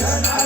Yeah.